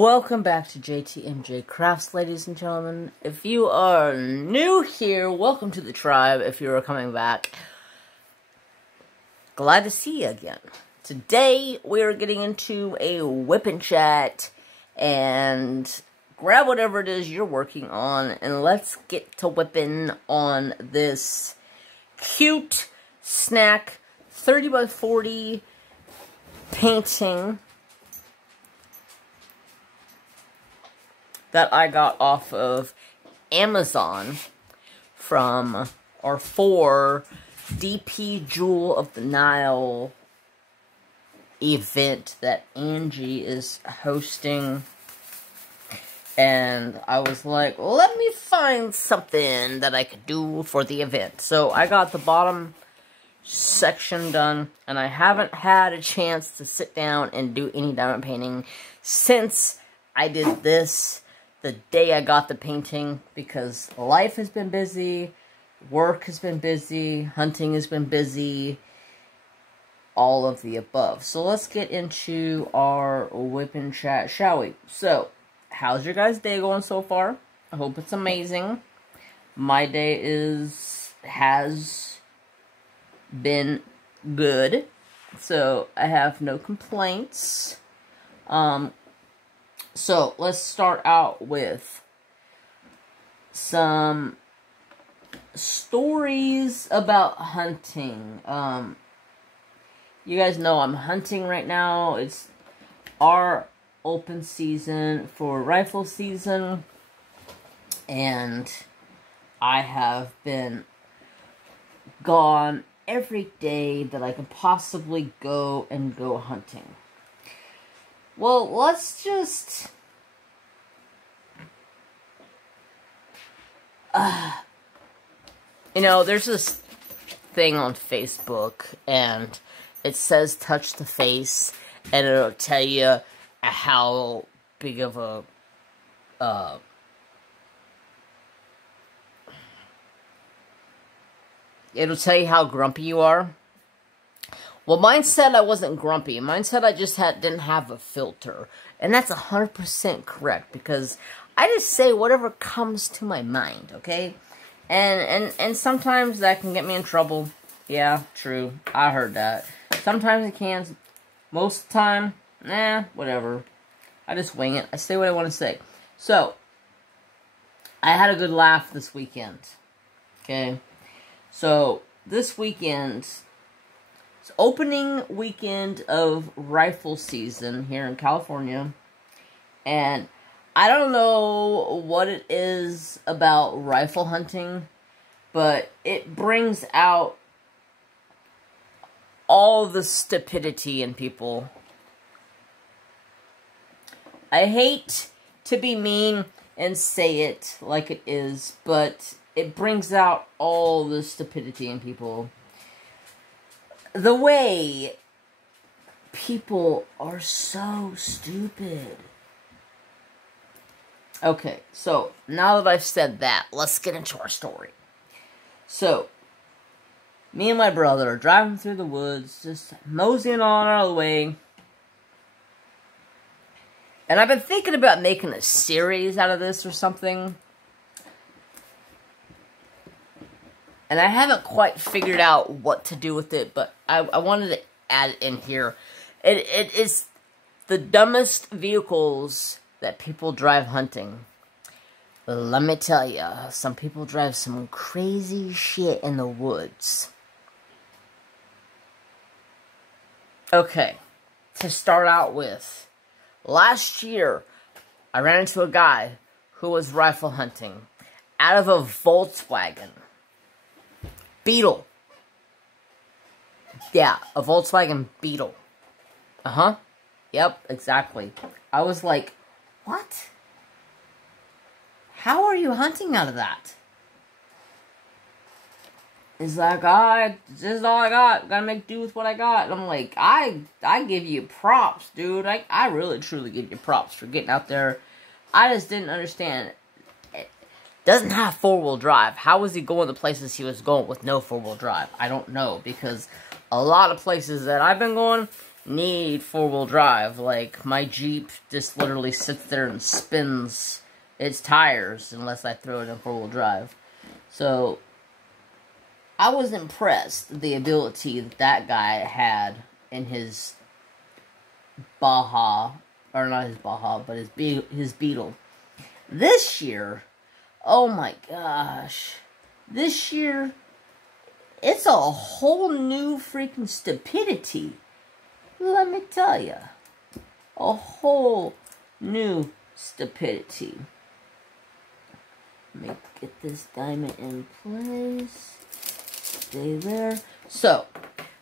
Welcome back to JTMJ Crafts, ladies and gentlemen. If you are new here, welcome to the tribe. If you are coming back, glad to see you again. Today, we are getting into a whip and chat, and grab whatever it is you're working on, and let's get to whipping on this cute snack 30 by 40 painting that I got off of Amazon from or for DP Jewel of the Nile event that Angie is hosting. And I was like, let me find something that I could do for the event. So I got the bottom section done, and I haven't had a chance to sit down and do any diamond painting since I did this the day I got the painting, because life has been busy, work has been busy, hunting has been busy, all of the above. So let's get into our whip and chat, shall we? So, how's your guys' day going so far? I hope it's amazing. My day has been good, so I have no complaints. So, let's start out with some stories about hunting. You guys know I'm hunting right now. It's our open season for rifle season, and I have been gone every day that I can possibly go hunting. Well, let's just you know, there's this thing on Facebook, and it says touch the face, and it'll tell you how big of a it'll tell you how grumpy you are. Well, mine said I wasn't grumpy. Mine said I just didn't have a filter. And that's 100% correct, because I just say whatever comes to my mind, okay? And sometimes that can get me in trouble. Yeah, true. I heard that. Sometimes it can. Most of the time, whatever. I just wing it. I say what I want to say. So, I had a good laugh this weekend. Okay? So, this weekend, it's opening weekend of rifle season here in California. And I don't know what it is about rifle hunting, but it brings out all the stupidity in people. I hate to be mean and say it like it is, but it brings out all the stupidity in people. The way people are so stupid. Okay, so now that I've said that, let's get into our story. So, me and my brother are driving through the woods, just moseying on our way. And I've been thinking about making a series out of this or something. And I haven't quite figured out what to do with it, but I wanted to add it in here. It is the dumbest vehicles that people drive hunting. Let me tell you, some people drive some crazy shit in the woods. Okay, to start out with, last year, I ran into a guy who was rifle hunting out of a Volkswagen Beetle. Yeah, a Volkswagen Beetle. Uh-huh. Yep, exactly. I was like, what? How are you hunting out of that? He's like, this is all I got. Gotta make do with what I got. And I'm like, I give you props, dude. I really, truly give you props for getting out there. I just didn't understand. It doesn't have four-wheel drive. How was he going the places he was going with no four-wheel drive? I don't know, because a lot of places that I've been going, need four-wheel drive. Like, my Jeep just literally sits there and spins its tires unless I throw it in four-wheel drive. So, I was impressed with the ability that that guy had in his Baja, or not his Baja, but his Beetle. This year, oh my gosh, this year, it's a whole new freaking stupidity. Let me tell you. A whole new stupidity. Let me get this diamond in place. Stay there. So,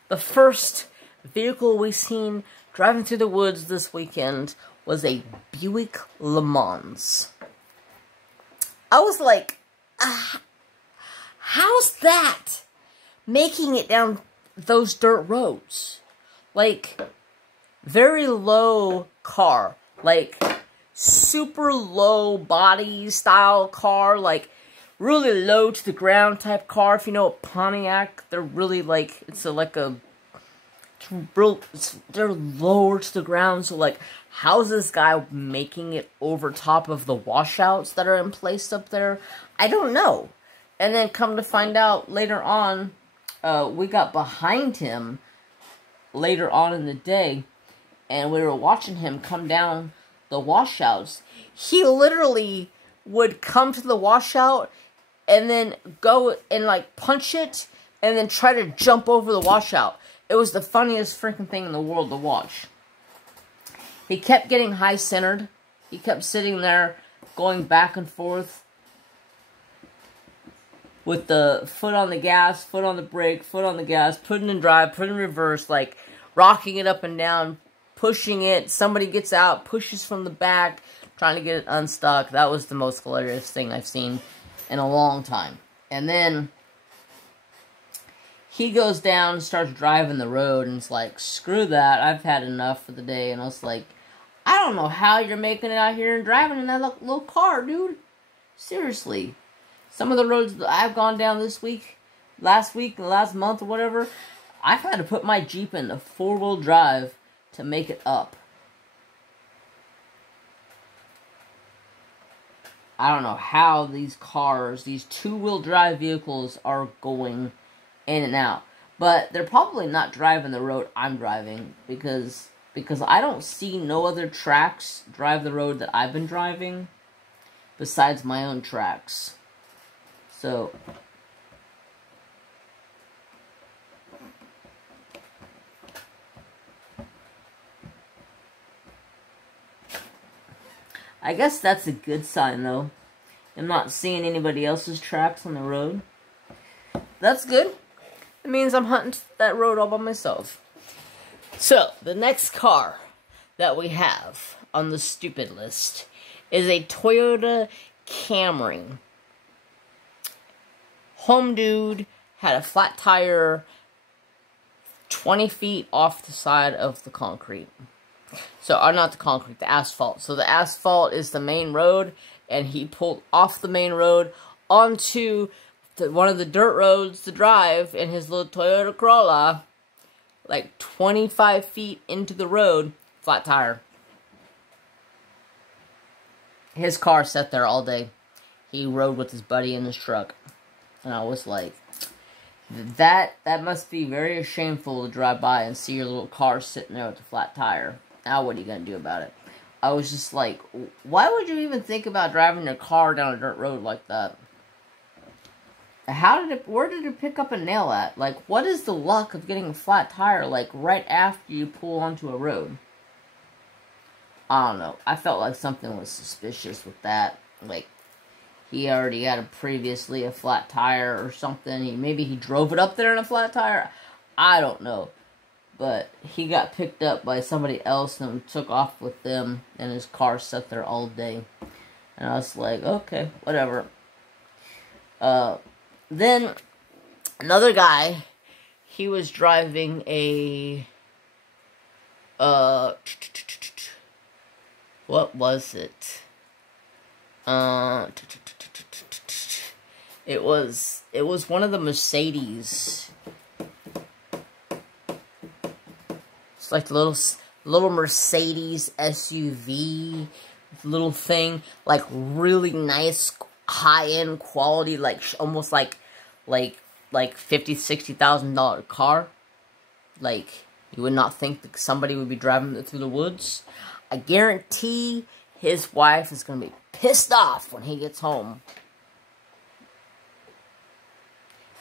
the first vehicle we seen driving through the woods this weekend was a Buick Le Mans. I was like, how's that making it down those dirt roads? Like, very low car. Like, super low body style car. Like, really low to the ground type car. If you know a Pontiac, they're really like, they're lower to the ground. So, like, how's this guy making it over top of the washouts that are in place up there? I don't know. And then come to find out later on, we got behind him later on in the day, and we were watching him come down the washouts. He literally would come to the washout and then go and, like, punch it and then try to jump over the washout. It was the funniest freaking thing in the world to watch. He kept getting high-centered. He kept sitting there going back and forth with the foot on the gas, foot on the brake, foot on the gas, putting in drive, putting in reverse, like, rocking it up and down, pushing it. Somebody gets out, pushes from the back, trying to get it unstuck. That was the most hilarious thing I've seen in a long time. And then he goes down and starts driving the road, and it's like, screw that, I've had enough for the day. And I was like, I don't know how you're making it out here and driving in that little car, dude. Seriously. Some of the roads that I've gone down this week, last month, or whatever, I've had to put my Jeep in the four-wheel drive to make it up. I don't know how these cars, these two-wheel drive vehicles are going in and out. But they're probably not driving the road I'm driving, because I don't see no other tracks drive the road that I've been driving besides my own tracks. So, I guess that's a good sign, though. I'm not seeing anybody else's tracks on the road. That's good. It means I'm hunting that road all by myself. So, the next car that we have on the stupid list is a Toyota Camry. Home dude had a flat tire 20 feet off the side of the concrete. So, not the concrete, the asphalt. So, the asphalt is the main road, and he pulled off the main road onto one of the dirt roads to drive in his little Toyota Corolla, like 25 feet into the road, flat tire. His car sat there all day. He rode with his buddy in his truck. And I was like, that must be very shameful to drive by and see your little car sitting there with a flat tire. Now what are you going to do about it? I was just like, why would you even think about driving your car down a dirt road like that? Where did it pick up a nail at? Like, what is the luck of getting a flat tire, like, right after you pull onto a road? I don't know. I felt like something was suspicious with that. Like, he already had previously a flat tire or something. Maybe he drove it up there in a flat tire. I don't know. But he got picked up by somebody else and took off with them. And his car sat there all day. And I was like, okay, whatever. Then, another guy, he was driving a, what was it? It was one of the Mercedes. It's like little Mercedes SUV little thing, like really nice high-end quality, like almost like $50,000-$60,000 car. Like, you would not think that somebody would be driving it through the woods. I guarantee his wife is going to be pissed off when he gets home.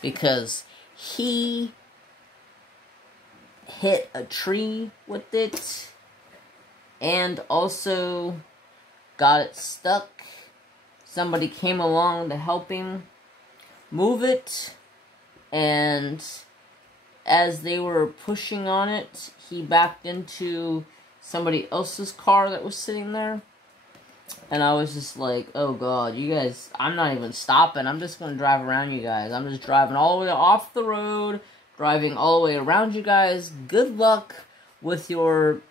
Because he hit a tree with it. And also got it stuck. Somebody came along to help him move it. And as they were pushing on it, he backed into somebody else's car that was sitting there. And I was just like, oh god, you guys, I'm not even stopping. I'm just going to drive around you guys. I'm just driving all the way off the road, driving all the way around you guys. Good luck with your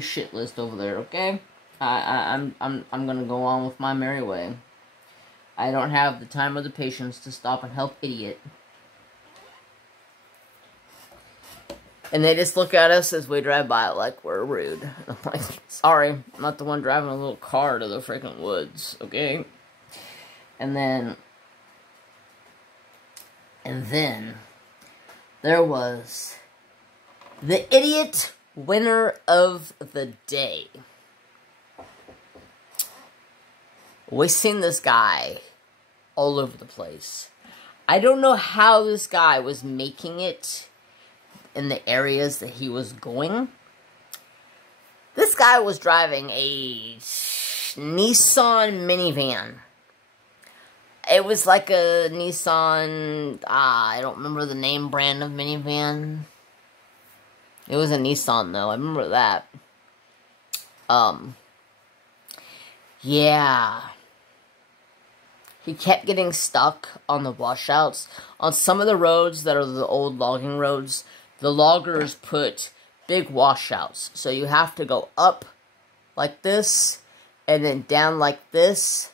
shit list over there, okay? I'm going to go on with my merry way. I don't have the time or the patience to stop and help idiot. And they just look at us as we drive by like we're rude. I'm like, sorry, I'm not the one driving a little car to the freaking woods, okay? And then there was the idiot winner of the day. We've seen this guy all over the place. I don't know how this guy was making it in the areas that he was going. This guy was driving a Nissan minivan. It was like a Nissan, I don't remember the name brand of minivan. It was a Nissan though, I remember that. Yeah. He kept getting stuck on the washouts. On some of the roads that are the old logging roads, the loggers put big washouts. So you have to go up like this, and then down like this,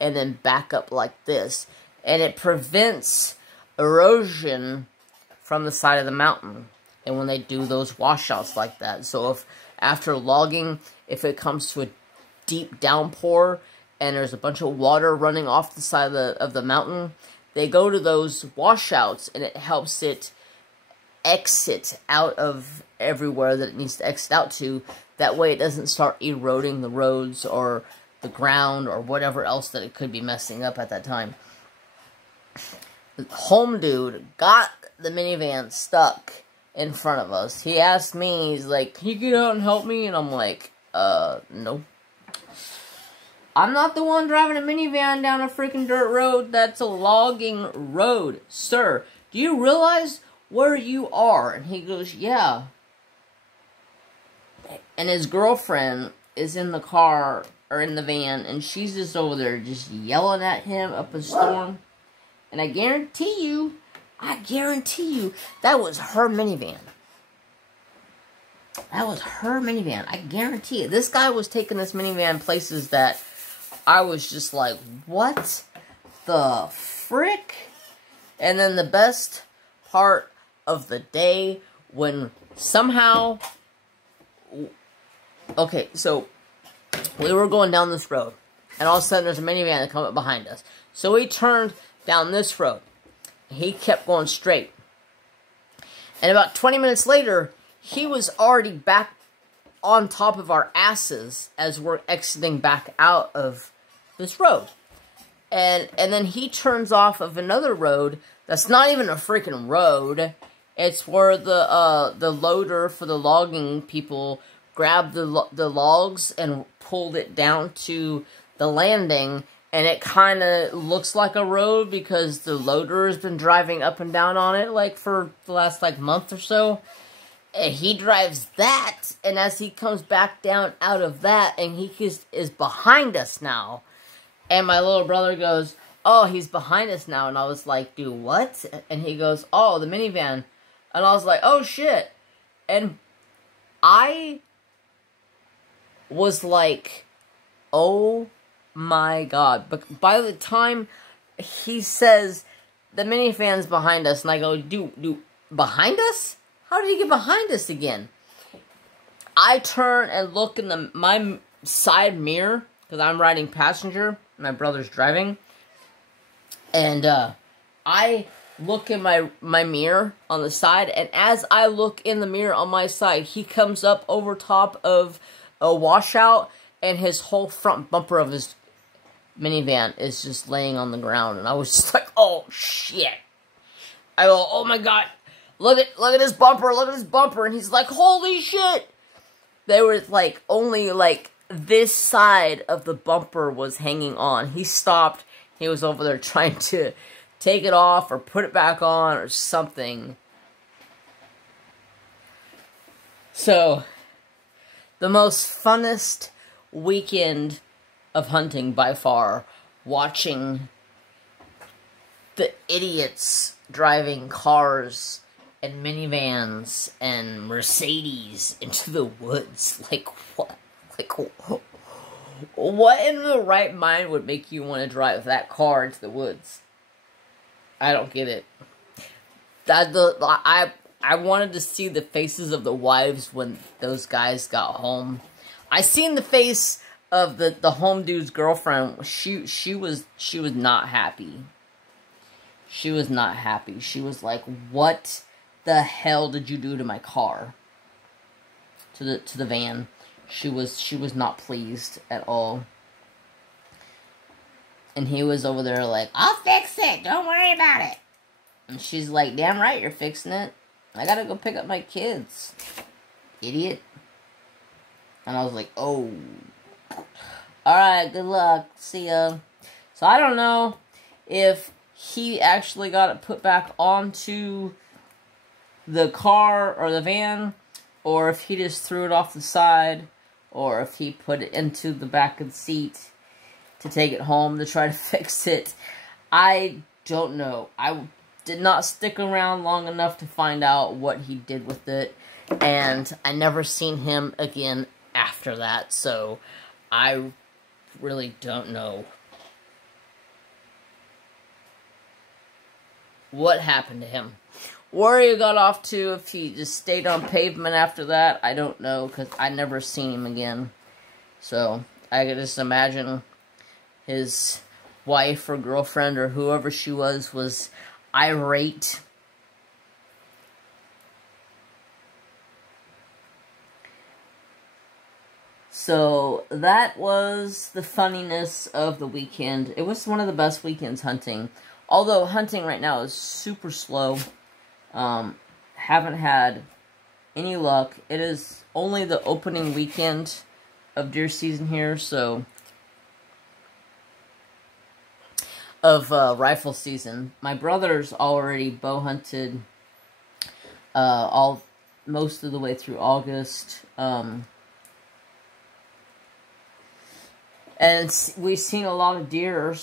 and then back up like this. And it prevents erosion from the side of the mountain. And when they do those washouts like that. So if after logging, if it comes to a deep downpour, and there's a bunch of water running off the side of the mountain, they go to those washouts, and it helps it exit out of everywhere that it needs to exit out to. That way it doesn't start eroding the roads or the ground or whatever else that it could be messing up at that time. The home dude got the minivan stuck in front of us. He asked me, he's like, can you get out and help me? And I'm like, no. I'm not the one driving a minivan down a freaking dirt road. That's a logging road, sir. Do you realize where you are? And he goes, yeah. And his girlfriend is in the car, or in the van, and she's just over there just yelling at him up a storm. And I guarantee you, that was her minivan. That was her minivan. I guarantee it. This guy was taking this minivan places that I was just like, what the frick? And then the best part of the day, when somehow, okay, so we were going down this road, and all of a sudden there's a minivan that come up behind us. So we turned down this road. He kept going straight. And about 20 minutes later, he was already back on top of our asses as we're exiting back out of this road. And then he turns off of another road that's not even a freaking road. It's where the loader for the logging people grabbed the logs and pulled it down to the landing. And it kind of looks like a road because the loader has been driving up and down on it like for the last like month or so. And he drives that, and as he comes back down out of that, and he is behind us now. And my little brother goes, oh, he's behind us now. And I was like, dude, what? And he goes, oh, the minivan. And I was like, oh, shit. And I was like, oh, my God. But by the time he says, the minivan's behind us, and I go, dude, behind us? How did he get behind us again? I turn and look in my side mirror, because I'm riding passenger, my brother's driving, and I look in my mirror on the side, and as I look in the mirror on my side, he comes up over top of a washout, and his whole front bumper of his minivan is just laying on the ground, and I was just like, oh shit. I go, oh my god, look at his bumper, and he's like, holy shit. There was like only like this side of the bumper was hanging on. He stopped. He was over there trying to take it off or put it back on or something. So, the most funnest weekend of hunting by far, watching the idiots driving cars and minivans and Mercedes into the woods. Like, what? Like, what in the right mind would make you want to drive that car into the woods? I don't get it. I wanted to see the faces of the wives when those guys got home. I seen the face of the home dude's girlfriend. She was not happy. She was not happy. She was like, what the hell did you do to my car? To the van. She was not pleased at all. And he was over there like, I'll fix it. Don't worry about it. And she's like, damn right you're fixing it. I gotta go pick up my kids. Idiot. And I was like, oh. Alright, good luck. See ya. So I don't know if he actually got it put back onto the car or the van, or if he just threw it off the side, or if he put it into the back of the seat to take it home to try to fix it. I don't know. I did not stick around long enough to find out what he did with it, and I never seen him again after that, so I really don't know what happened to him. Where he got off to, if he just stayed on pavement after that, I don't know, because I never seen him again. So, I could just imagine his wife or girlfriend or whoever she was irate. So, that was the funniness of the weekend. It was one of the best weekends hunting. Although, hunting right now is super slow. Haven't had any luck. It is only the opening weekend of deer season here, so... of rifle season. My brother's already bow hunted most of the way through August. And we've seen a lot of deer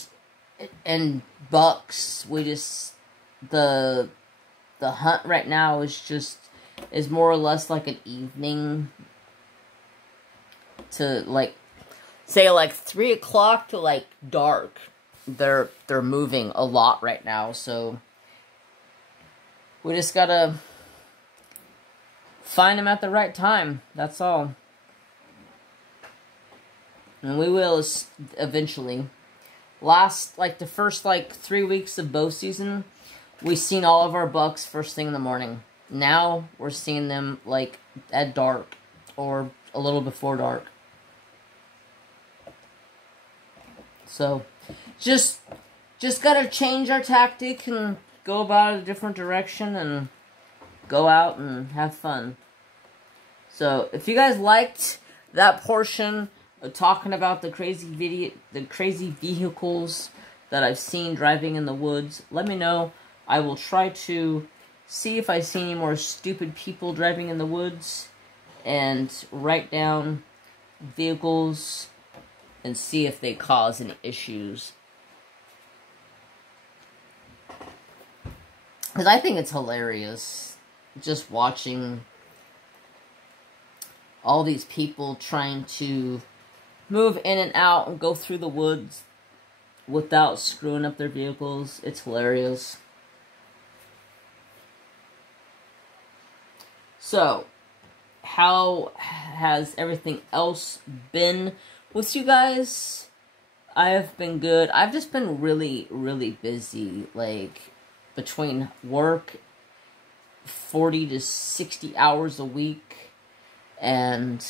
and bucks. We just the hunt right now is more or less like an evening to like say like 3 o'clock to like dark. They're moving a lot right now, so we just gotta find them at the right time. That's all. And we will eventually. The first 3 weeks of bow season, we seen all of our bucks first thing in the morning. Now we're seeing them like at dark or a little before dark. So just gotta change our tactic and go about it a different direction and go out and have fun. So if you guys liked that portion of talking about the crazy vehicles that I've seen driving in the woods, let me know. I will try to see if I see any more stupid people driving in the woods and write down vehicles and see if they cause any issues. Because I think it's hilarious just watching all these people trying to move in and out and go through the woods without screwing up their vehicles. It's hilarious. So, how has everything else been with you guys? I have been good. I've just been really, really busy. Like, between work, 40 to 60 hours a week, and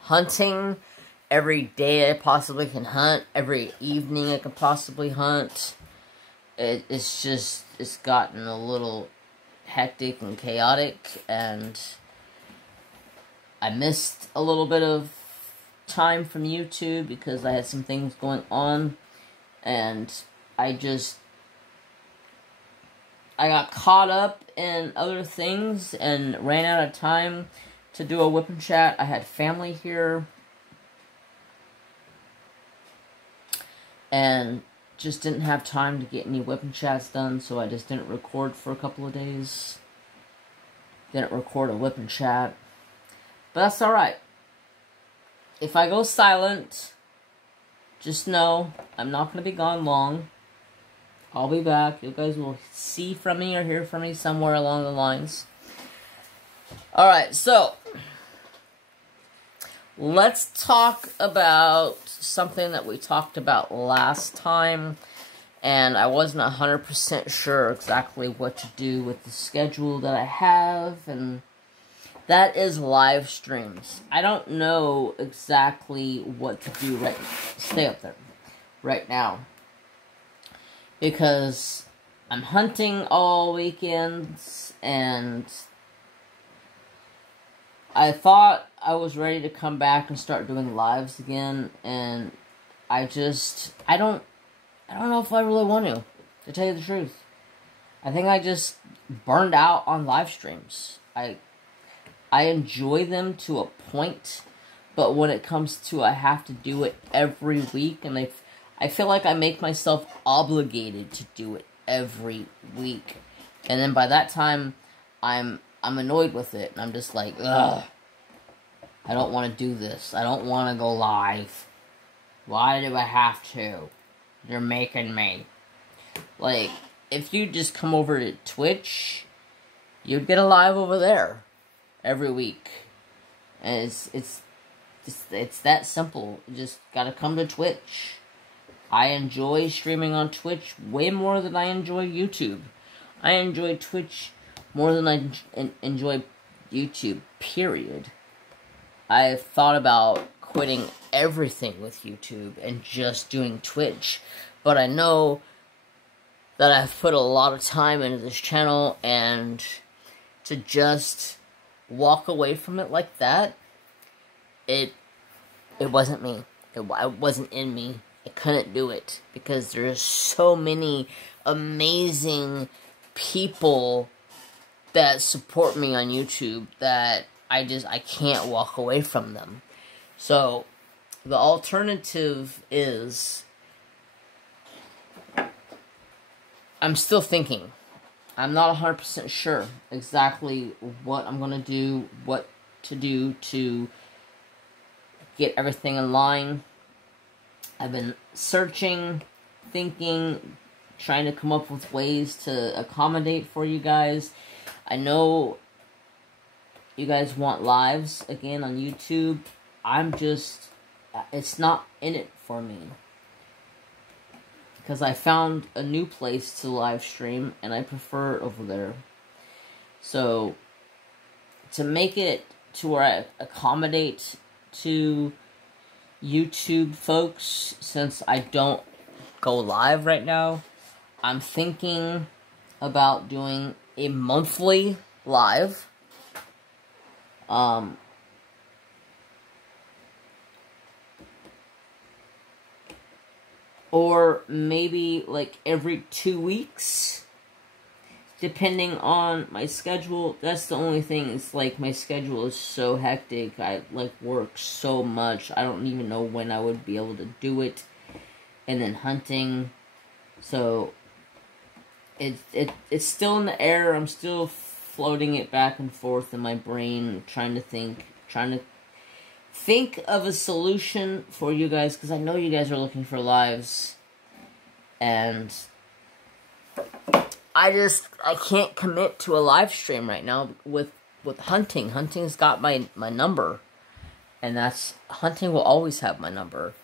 hunting every day I possibly can hunt, every evening I can possibly hunt. It's gotten a little hectic and chaotic, and I missed a little bit of time from YouTube because I had some things going on, and I got caught up in other things and ran out of time to do a whip and chat. I had family here, and just didn't have time to get any whip and chats done, so I just didn't record for a couple of days. Didn't record a whip and chat. But that's alright. If I go silent, just know I'm not going to be gone long. I'll be back. You guys will see from me or hear from me somewhere along the lines. Alright, so let's talk about something that we talked about last time, and I wasn't 100% sure exactly what to do with the schedule that I have, and that is live streams. I don't know exactly what to do right now, because I'm hunting all weekends, and I thought I was ready to come back and start doing lives again, and I don't know if I really want to tell you the truth. I think I just burned out on live streams. I enjoy them to a point, but when it comes to I have to do it every week, and I feel like I make myself obligated to do it every week, and then by that time, I'm annoyed with it, and I'm just like, ugh, I don't want to do this. I don't want to go live. Why do I have to? You're making me. Like, if you just come over to Twitch, you'd get a live over there every week. And it's that simple. You just gotta come to Twitch. I enjoy streaming on Twitch way more than I enjoy YouTube. I enjoy Twitch more than I enjoy YouTube, period. I've thought about quitting everything with YouTube and just doing Twitch, but I know that I've put a lot of time into this channel, and to just walk away from it like that, it wasn't me. It wasn't in me. I couldn't do it, because there's so many amazing people that support me on YouTube that I can't walk away from them. So, the alternative is, I'm still thinking. I'm not 100% sure exactly what I'm going to do, what to do to get everything in line. I've been searching, thinking, trying to come up with ways to accommodate for you guys. I know you guys want lives again on YouTube. It's not in it for me, because I found a new place to live stream, and I prefer it over there. So, to make it to where I accommodate to YouTube folks, since I don't go live right now, I'm thinking about doing a monthly live. Or maybe like every 2 weeks, depending on my schedule. That's the only thing. It's like my schedule is so hectic. I like work so much. I don't even know when I would be able to do it. And then hunting. So it's still in the air. I'm still floating it back and forth in my brain, trying to think of a solution for you guys, because I know you guys are looking for lives, and I can't commit to a live stream right now with hunting. Hunting's got my number. And hunting will always have my number.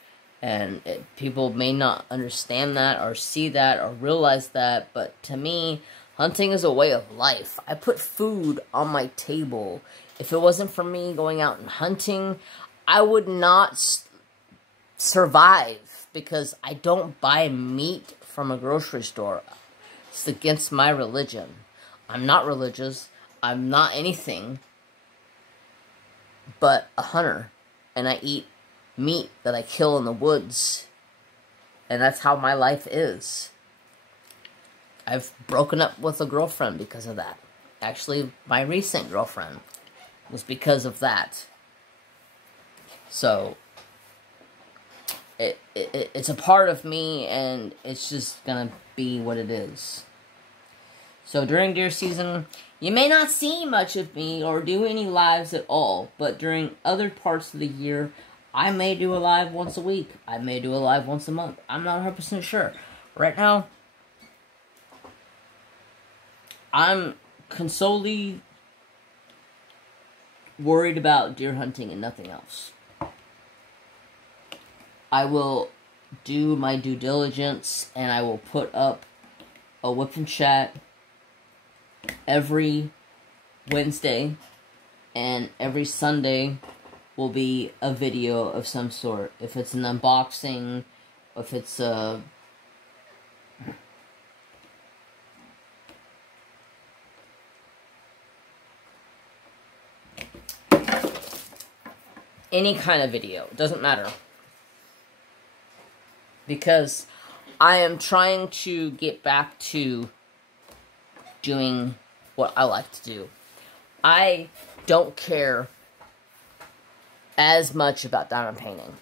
And people may not understand that or see that or realize that, but to me, hunting is a way of life. I put food on my table. If it wasn't for me going out and hunting, I would not survive, because I don't buy meat from a grocery store. It's against my religion. I'm not religious. I'm not anything but a hunter, and I eat meat that I kill in the woods, and that's how my life is. I've broken up with a girlfriend because of that. Actually, my recent girlfriend was because of that. So, it's a part of me, and it's just gonna be what it is. So during deer season, you may not see much of me or do any lives at all, but during other parts of the year, I may do a live once a week. I may do a live once a month. I'm not 100% sure. Right now, I'm solely worried about deer hunting and nothing else. I will do my due diligence, and I will put up a whip and chat every Wednesday, and every Sunday will be a video of some sort. If it's an unboxing, if it's a any kind of video, it doesn't matter. Because I am trying to get back to doing what I like to do. I don't care as much about diamond painting.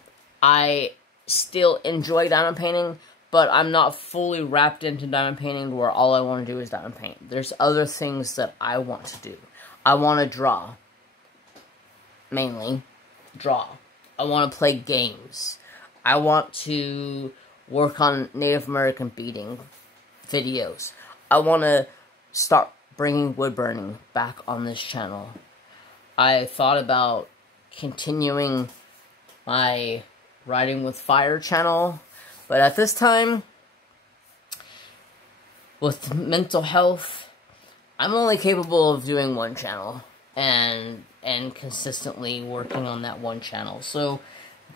I still enjoy diamond painting, but I'm not fully wrapped into diamond painting where all I want to do is diamond paint. There's other things that I want to do. I want to draw. Mainly, draw. I want to play games. I want to work on Native American beading videos. I want to start bringing wood burning back on this channel. I thought about continuing my Writing with Fire channel, but at this time, with mental health, I'm only capable of doing one channel and consistently working on that one channel. So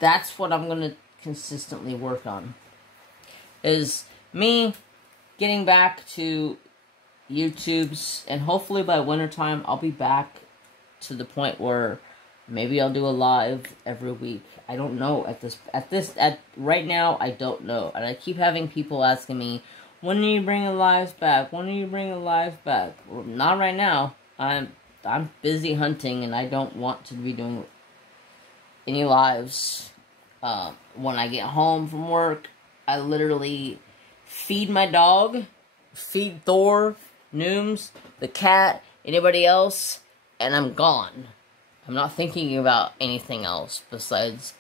that's what I'm going to consistently work on, is me getting back to YouTube's, and hopefully by wintertime I'll be back to the point where maybe I'll do a live every week. I don't know right now. I don't know, and I keep having people asking me, when are you bringing lives back? When are you bringing lives back? Well, not right now. I'm busy hunting, and I don't want to be doing any lives. When I get home from work, I literally feed my dog, feed Thor, Nooms, the cat, anybody else, and I'm gone. I'm not thinking about anything else besides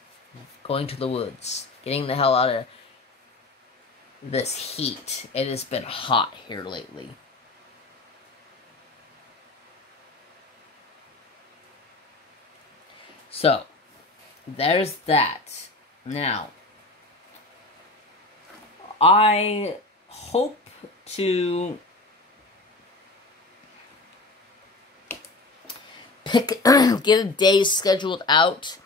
going to the woods, getting the hell out of this heat. It has been hot here lately. So, there's that. Now, I hope to get a day scheduled out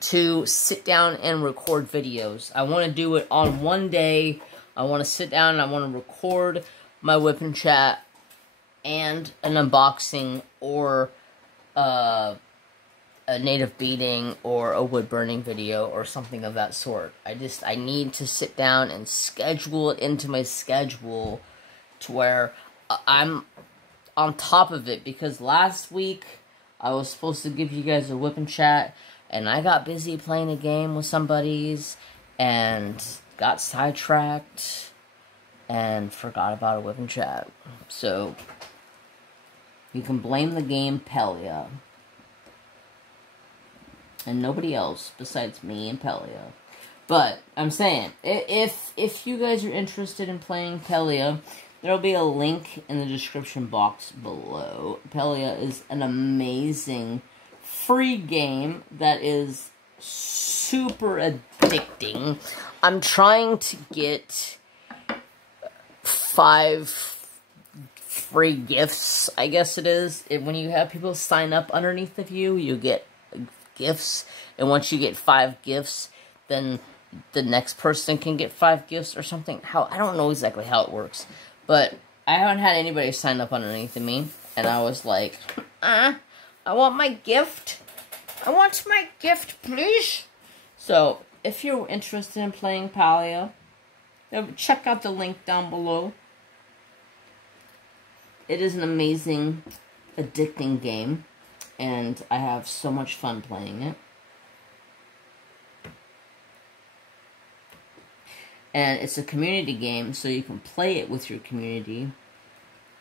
to sit down and record videos. I want to do it on one day. I want to sit down and I want to record my whip and chat and an unboxing or a native beading or a wood burning video or something of that sort. I need to sit down and schedule it into my schedule to where I'm on top of it, because last week I was supposed to give you guys a whip and chat, and I got busy playing a game with some buddies and got sidetracked and forgot about a whip and chat. So you can blame the game Pelia and nobody else besides me and Pelia. But I'm saying, if you guys are interested in playing Pelia, There will be a link in the description box below. Palia is an amazing free game that is super addicting. I'm trying to get 5 free gifts, I guess it is. When you have people sign up underneath of you, you get gifts. And once you get 5 gifts, then the next person can get 5 gifts or something. I don't know exactly how it works. But I haven't had anybody sign up underneath of me. And I was like, I want my gift. I want my gift, please. So, if you're interested in playing Palia, check out the link down below. It is an amazing, addicting game. And I have so much fun playing it. And it's a community game, so you can play it with your community.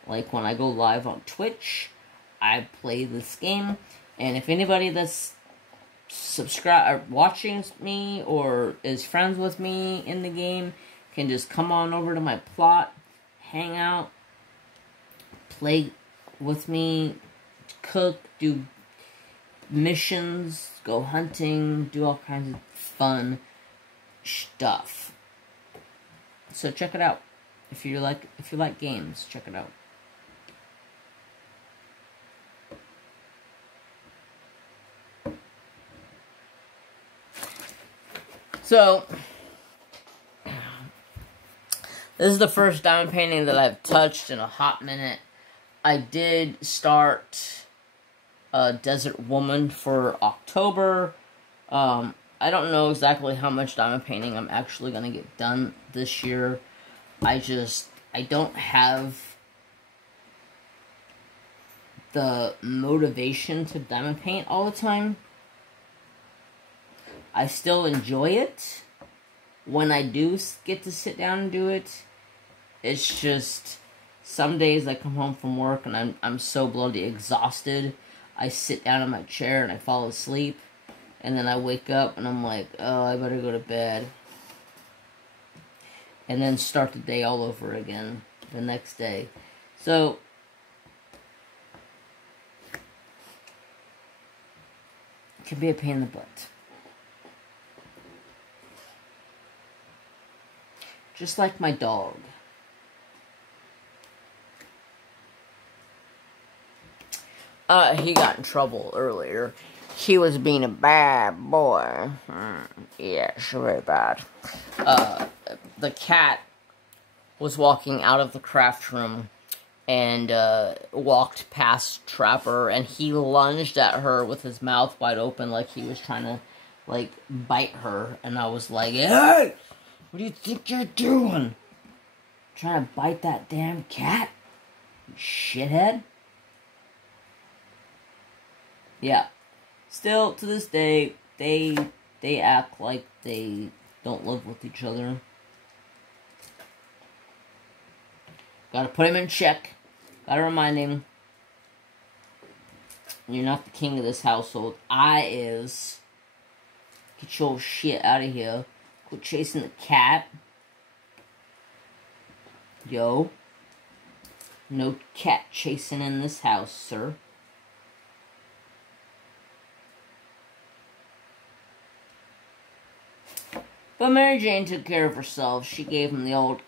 Like when I go live on Twitch, I play this game. And if anybody that's watching me or is friends with me in the game can just come on over to my plot, hang out, play with me, cook, do missions, go hunting, do all kinds of fun stuff. So check it out. If you like games, check it out. So this is the first diamond painting that I've touched in a hot minute. I did start Desert Woman for October. I don't know exactly how much diamond painting I'm actually going to get done this year. I don't have the motivation to diamond paint all the time. I still enjoy it when I do get to sit down and do it. It's just, some days I come home from work and I'm so bloody exhausted. I sit down in my chair and I fall asleep. And then I wake up and I'm like, oh, I better go to bed. And then start the day all over again the next day. So, it can be a pain in the butt. Just like my dog. He got in trouble earlier. He was being a bad boy. Yeah, very bad. The cat was walking out of the craft room and walked past Trapper, and he lunged at her with his mouth wide open like he was trying to, like, bite her. And I was like, hey! What do you think you're doing? Trying to bite that damn cat? You shithead? Yeah. Still, to this day, they act like they don't live with each other. Gotta put him in check. Gotta remind him, you're not the king of this household. I is. Get your shit out of here. Quit chasing the cat. Yo. No cat chasing in this house, sir. But Mary Jane took care of herself. She gave him the old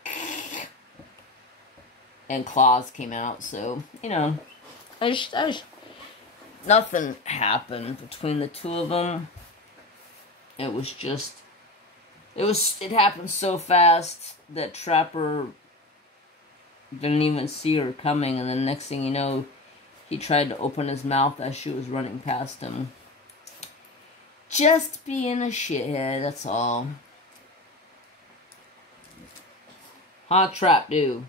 and claws came out, so, you know, nothing happened between the two of them. It was just, it happened so fast that Trapper didn't even see her coming, and then next thing you know, he tried to open his mouth as she was running past him. Just being a shithead, that's all. Hot Trap do.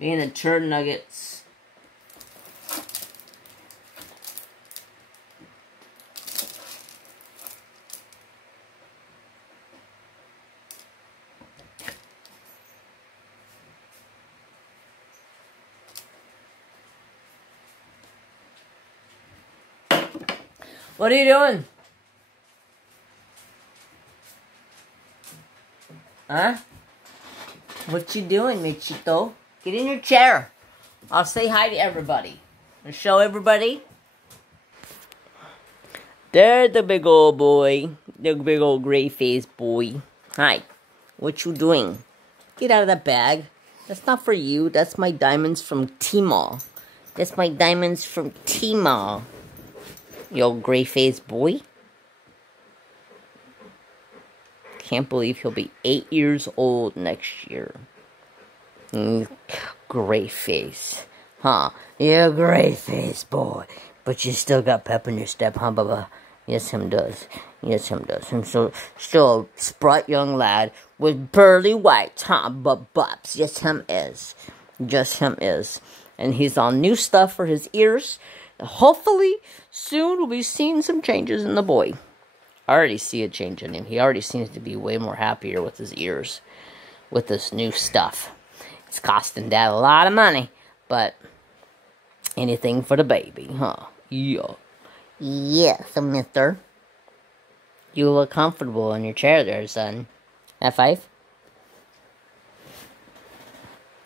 Being the turd nuggets. What are you doing? Huh? What you doing, Michito? Get in your chair. I'll say hi to everybody. I'll show everybody. There's the big old boy. The big old gray-faced boy. Hi. What you doing? Get out of that bag. That's not for you. That's my diamonds from Tmall. That's my diamonds from Tmall. You old gray-faced boy. Can't believe he'll be 8 years old next year. Gray face. Huh? You're a gray face, boy. But you still got pep in your step, huh, Bubba? Yes, him does. Yes, him does. And so, still a sprite young lad with pearly white, huh, bubs. Yes, him is. Just him is. And he's on new stuff for his ears. Hopefully, soon we'll be seeing some changes in the boy. I already see a change in him. He already seems to be way more happier with his ears. With this new stuff. It's costing Dad a lot of money. But anything for the baby, huh? Yeah. Yes, mister. You look comfortable in your chair there, son. High five?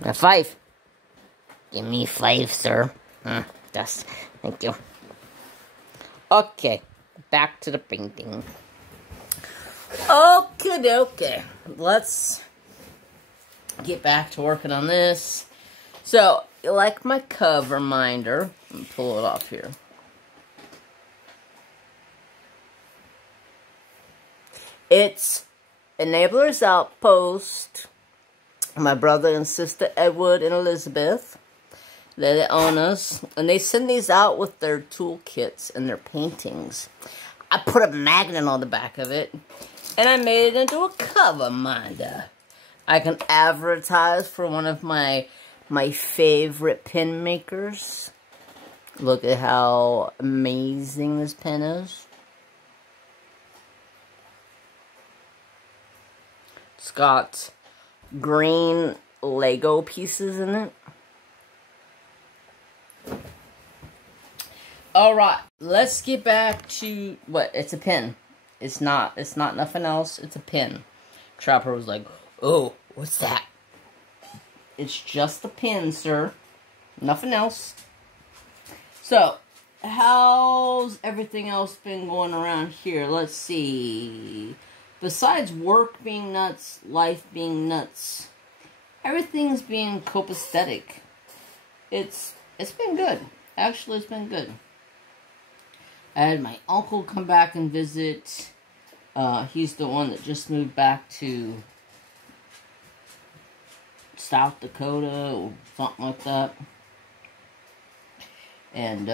High five. Give me 5, sir. Yes, thank you. Okay. Back to the painting. Okay. Let's get back to working on this. So, like my cover reminder, let me pull it off here. It's Enablers Outpost. My brother and sister Edward and Elizabeth. They're the owners. And they send these out with their toolkits and their paintings. I put a magnet on the back of it. And I made it into a cover reminder. I can advertise for one of my favorite pen makers. Look at how amazing this pen is. It's got green Lego pieces in it. Alright, let's get back to what? It's a pen. It's not nothing else. It's a pen. Trapper was like, oh, what's that? It's just a pen, sir. Nothing else. So, how's everything else been going around here? Let's see. Besides work being nuts, life being nuts, everything's being copacetic. It's been good. Actually, it's been good. I had my uncle come back and visit. He's the one that just moved back to South Dakota or something like that. And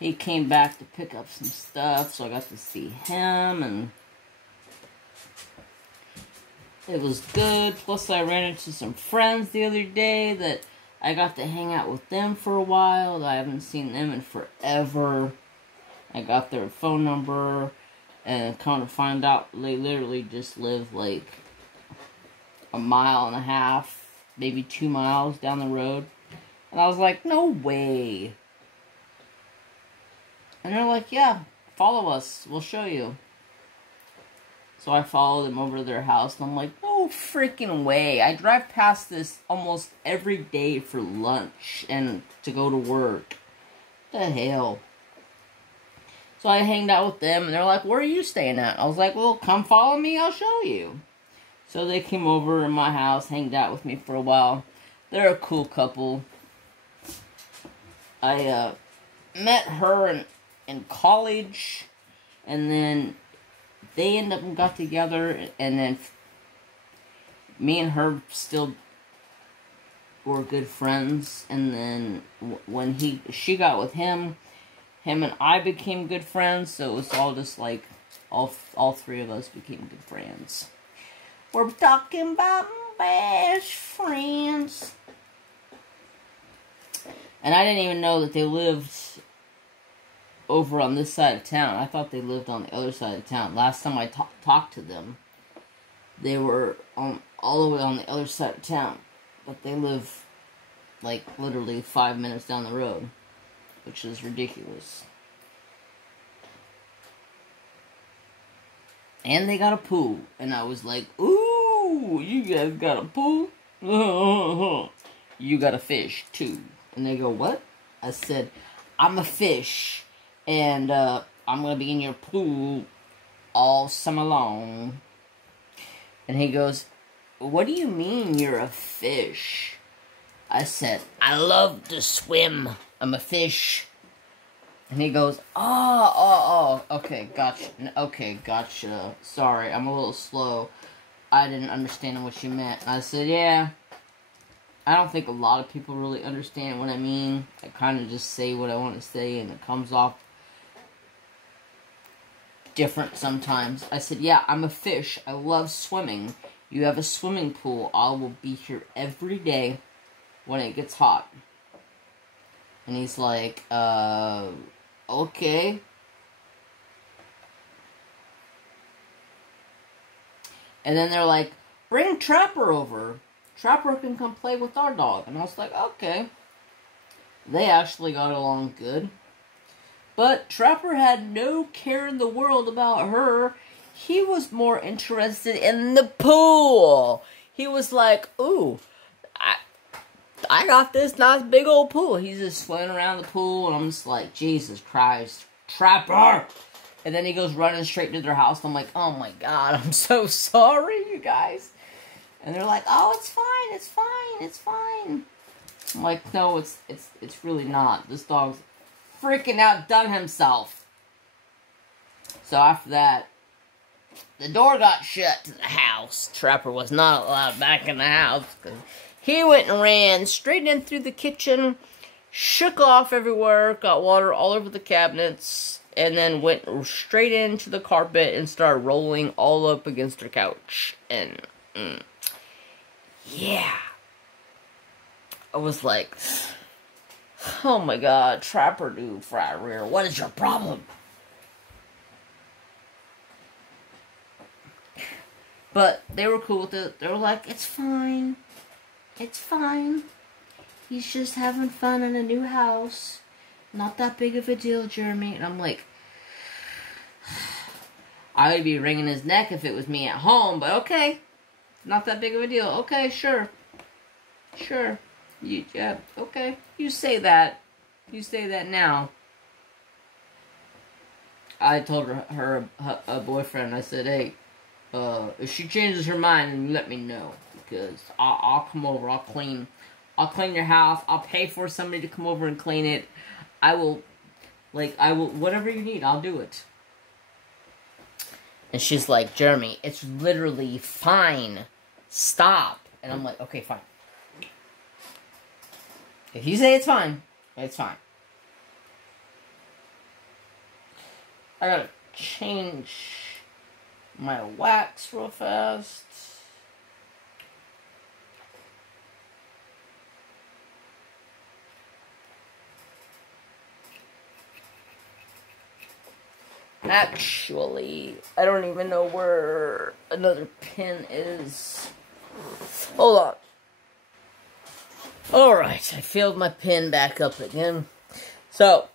he came back to pick up some stuff, so I got to see him, and it was good. Plus, I ran into some friends the other day that I got to hang out with them for a while. I haven't seen them in forever. I got their phone number, and kind of find out they literally just live like a mile and a half, maybe 2 miles down the road. And I was like, no way. And they're like, yeah, follow us. We'll show you. So I followed them over to their house, and I'm like, no freaking way. I drive past this almost every day for lunch and to go to work. What the hell? So I hanged out with them, and they're like, where are you staying at? I was like, well, come follow me, I'll show you. So they came over in my house, hanged out with me for a while. They're a cool couple. I met her in college, and then they ended up and got together, and then me and her still were good friends. And then when she got with him and I became good friends. So it was all just like all three of us became good friends. We're talking about best friends. And I didn't even know that they lived over on this side of town. I thought they lived on the other side of town. Last time I talked to them, they were all the way on the other side of town. But they live, like, literally 5 minutes down the road, which is ridiculous. And they got a pool. And I was like, ooh, you guys got a pool? You got a fish, too. And they go, what? I said, I'm a fish, and I'm going to be in your pool all summer long. And he goes, what do you mean you're a fish? I said, I love to swim. I'm a fish. And he goes, okay, gotcha. Sorry, I'm a little slow. I didn't understand what you meant. And I said, yeah, I don't think a lot of people really understand what I mean. I kind of just say what I want to say, and it comes off different sometimes. I said, yeah, I'm a fish. I love swimming. You have a swimming pool. I will be here every day when it gets hot. And he's like, okay. And then they're like, bring Trapper over. Trapper can come play with our dog. And I was like, okay. They actually got along good. But Trapper had no care in the world about her. He was more interested in the pool. He was like, ooh, I got this nice big old pool. He's just swimming around the pool, and I'm just like, Jesus Christ, Trapper! And then he goes running straight to their house, and I'm like, oh my God, I'm so sorry, you guys. And they're like, oh, it's fine, it's fine, it's fine. I'm like, no, it's really not. This dog's freaking outdone himself. So after that, the door got shut to the house. Trapper was not allowed back in the house. He went and ran straight in through the kitchen, shook off everywhere, got water all over the cabinets, and then went straight into the carpet and started rolling all up against her couch. And, yeah. I was like, oh my God, Trapper dude, fry rear, what is your problem? But they were cool with it. They were like, it's fine. It's fine. He's just having fun in a new house. Not that big of a deal, Jeremy. And I'm like, I would be wringing his neck if it was me at home, but okay. Not that big of a deal. Okay, sure. Sure. Yeah, okay. You say that. You say that now. I told her boyfriend, I said, hey, if she changes her mind, then let me know, because I'll come over. I'll clean your house. I'll pay for somebody to come over and clean it. I will, whatever you need, I'll do it. And she's like, Jeremy, it's literally fine. Stop. And I'm like, okay, fine. If you say it's fine, it's fine. I gotta change my wax real fast. Actually, I don't even know where another pin is. Hold on. Alright, I filled my pin back up again. So,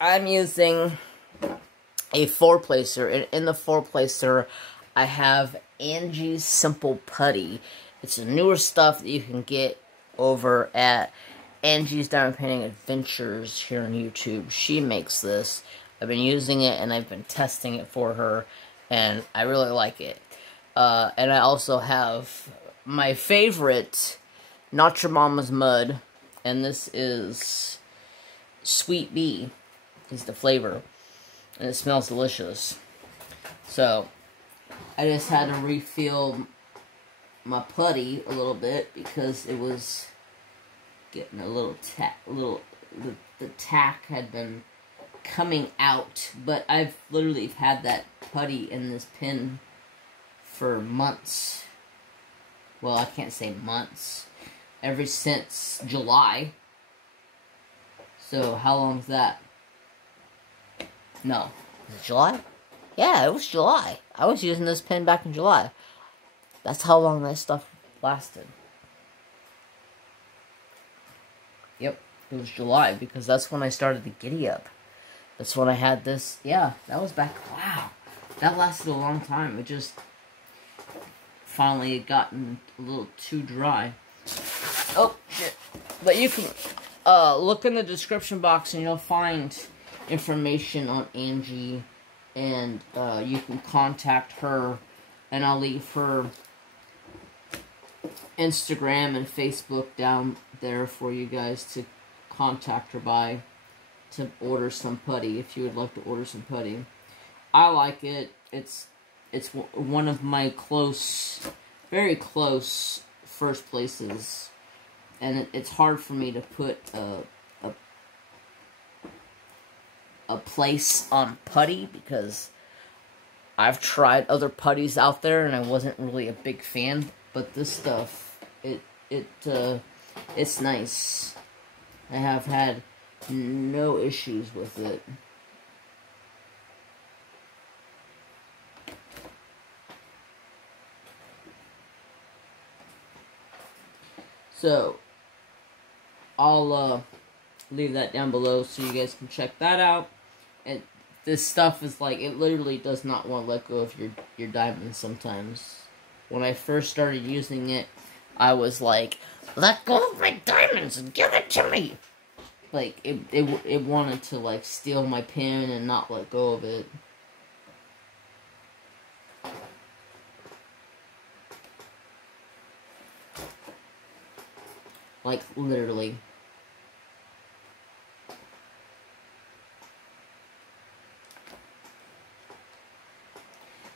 I'm using a 4-placer. And in the 4-placer, I have Angie's Simple Putty. It's a newer stuff that you can get over at Angie's Diamond Painting Adventures here on YouTube. She makes this. I've been using it, and I've been testing it for her, and I really like it. And I also have my favorite Notcha Mama's Mud, and this is Sweet Bee, is the flavor, and it smells delicious. So, I just had to refill my putty a little bit, because it was getting a little the tack had been coming out, but I've literally had that putty in this pen for months. Well, I can't say months. Ever since July. So, how long is that? No. Was it July? Yeah, it was July. I was using this pen back in July. That's how long that stuff lasted. Yep, it was July, because that's when I started the Giddy Up. That's when I had this. Yeah, that was back. Wow. That lasted a long time. It just, finally had gotten a little too dry. Oh, shit. But you can look in the description box and you'll find information on Angie. And you can contact her. And I'll leave her Instagram and Facebook down there for you guys to contact her by to order some putty if you would like to order some putty. I like it. It's one of my very close first places, and it's hard for me to put a place on putty because I've tried other putties out there and I wasn't really a big fan. But this stuff, it's nice. I have had no issues with it. So, I'll leave that down below so you guys can check that out. And this stuff is like, it literally does not want to let go of your diamonds sometimes. When I first started using it, I was like, let go of my diamonds and give it to me. Like, it wanted to, like, steal my pin and not let go of it. Like, literally.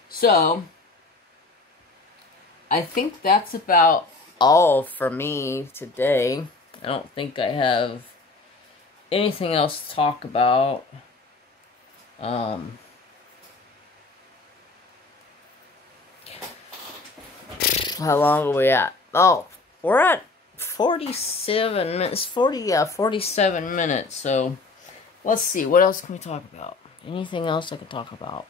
So, I think that's about all for me today. I don't think I have anything else to talk about. How long are we at? Oh, we're at 47 minutes, 47 minutes, so let's see, what else can we talk about? Anything else I can talk about?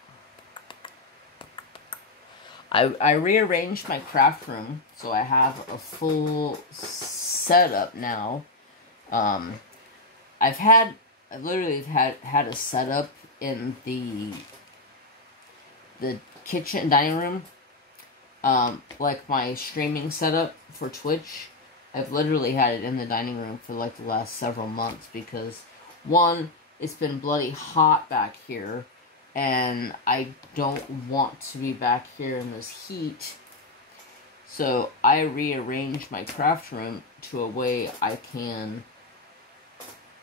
I rearranged my craft room, so I have a full setup now. I've literally had a setup in the kitchen, dining room, like my streaming setup for Twitch. I've literally had it in the dining room for like the last several months because, one, it's been bloody hot back here, and I don't want to be back here in this heat. So I rearranged my craft room to a way I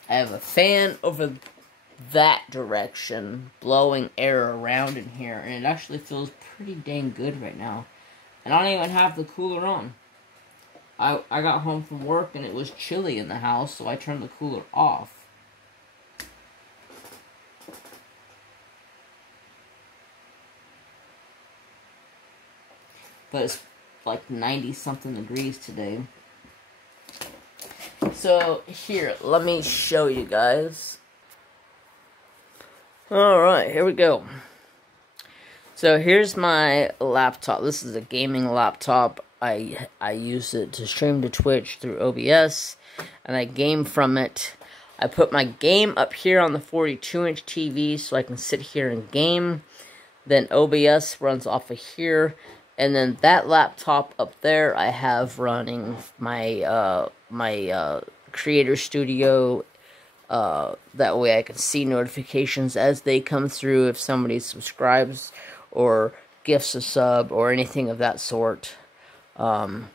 have a fan over that direction, blowing air around in here, and it actually feels pretty dang good right now. And I don't even have the cooler on. I got home from work and it was chilly in the house, so I turned the cooler off. But it's like 90-something degrees today. So, here, let me show you guys. Alright, here we go. So, here's my laptop. This is a gaming laptop. I use it to stream to Twitch through OBS, and I game from it. I put my game up here on the 42-inch TV so I can sit here and game. Then OBS runs off of here. And then that laptop up there, I have running my Creator Studio. That way I can see notifications as they come through if somebody subscribes or gifts a sub or anything of that sort. And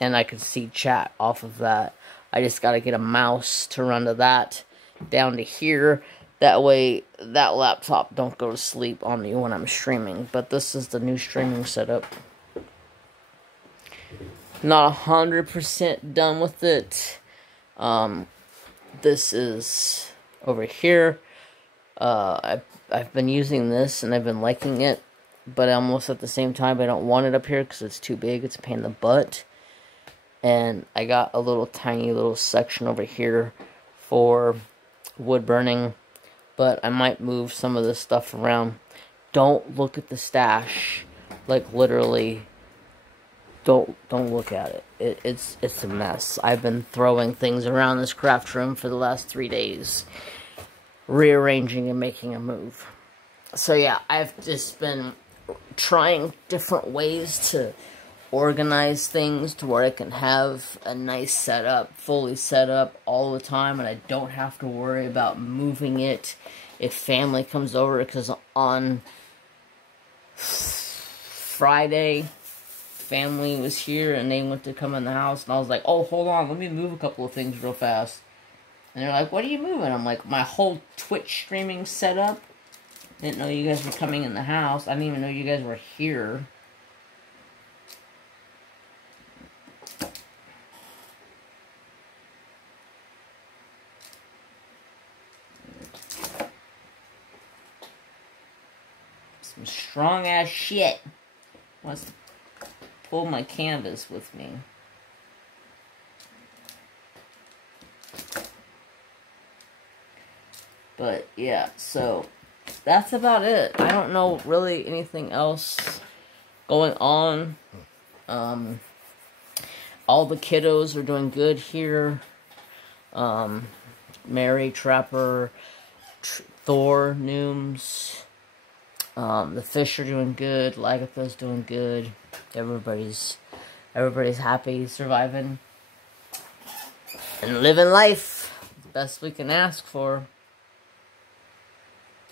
I can see chat off of that. I just got to get a mouse to run to that down to here. That way, that laptop don't go to sleep on me when I'm streaming. But this is the new streaming setup. Not 100% done with it. This is over here. I've been using this and I've been liking it. But almost at the same time, I don't want it up here because it's too big. It's a pain in the butt. And I got a little tiny little section over here for wood burning. But I might move some of this stuff around. Don't look at the stash. Like, literally, don't look at it. It's a mess. I've been throwing things around this craft room for the last 3 days. Rearranging and making a move. So, yeah, I've just been trying different ways to organize things to where I can have a nice setup, fully set up all the time, and I don't have to worry about moving it if family comes over, because on Friday, family was here and they went to come in the house, and I was like, oh, hold on, let me move a couple of things real fast. And they're like, what are you moving? I'm like, my whole Twitch streaming setup. Didn't know you guys were coming in the house. I didn't even know you guys were here. Some strong ass shit. Wants to pull my canvas with me. But yeah, so that's about it. I don't know really anything else going on. All the kiddos are doing good here. Mary, Trapper, Thor, Nooms. The fish are doing good. Lagatha's doing good. Everybody's happy, surviving, and living life the best we can ask for.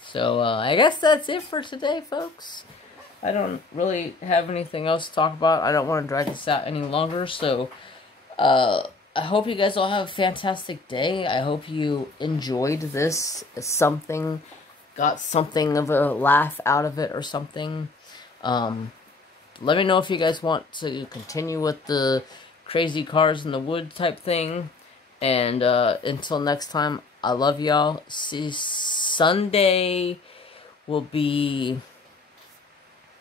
So, I guess that's it for today, folks. I don't really have anything else to talk about. I don't want to drag this out any longer, so, I hope you guys all have a fantastic day. I hope you enjoyed this. Something, got something of a laugh out of it or something. Let me know if you guys want to continue with the crazy cars in the wood type thing. And, until next time, I love y'all. See Sunday will be,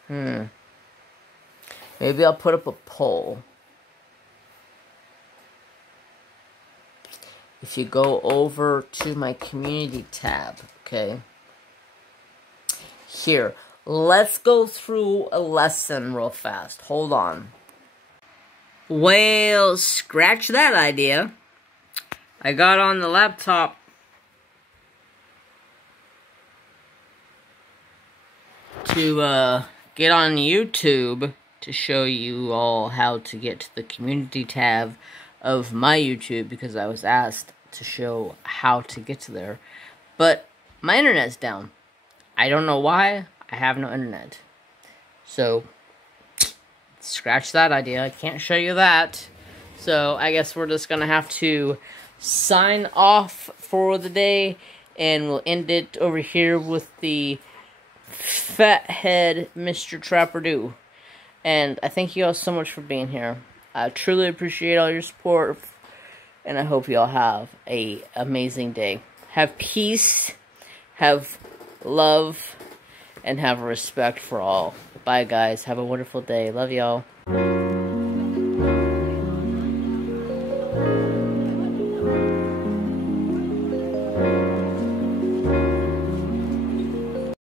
maybe I'll put up a poll. If you go over to my community tab, okay? Here, let's go through a lesson real fast. Hold on. Well, scratch that idea. I got on the laptop to get on YouTube to show you all how to get to the community tab of my YouTube, because I was asked to show how to get to there. But my internet's down. I don't know why. I have no internet. So, scratch that idea. I can't show you that. So, I guess we're just going to have to sign off for the day, and we'll end it over here with the fathead Mr. Trapper. And I thank you all so much for being here. I truly appreciate all your support, and I hope you all have an amazing day. Have peace, have love, and have respect for all. Bye, guys. Have a wonderful day. Love y'all.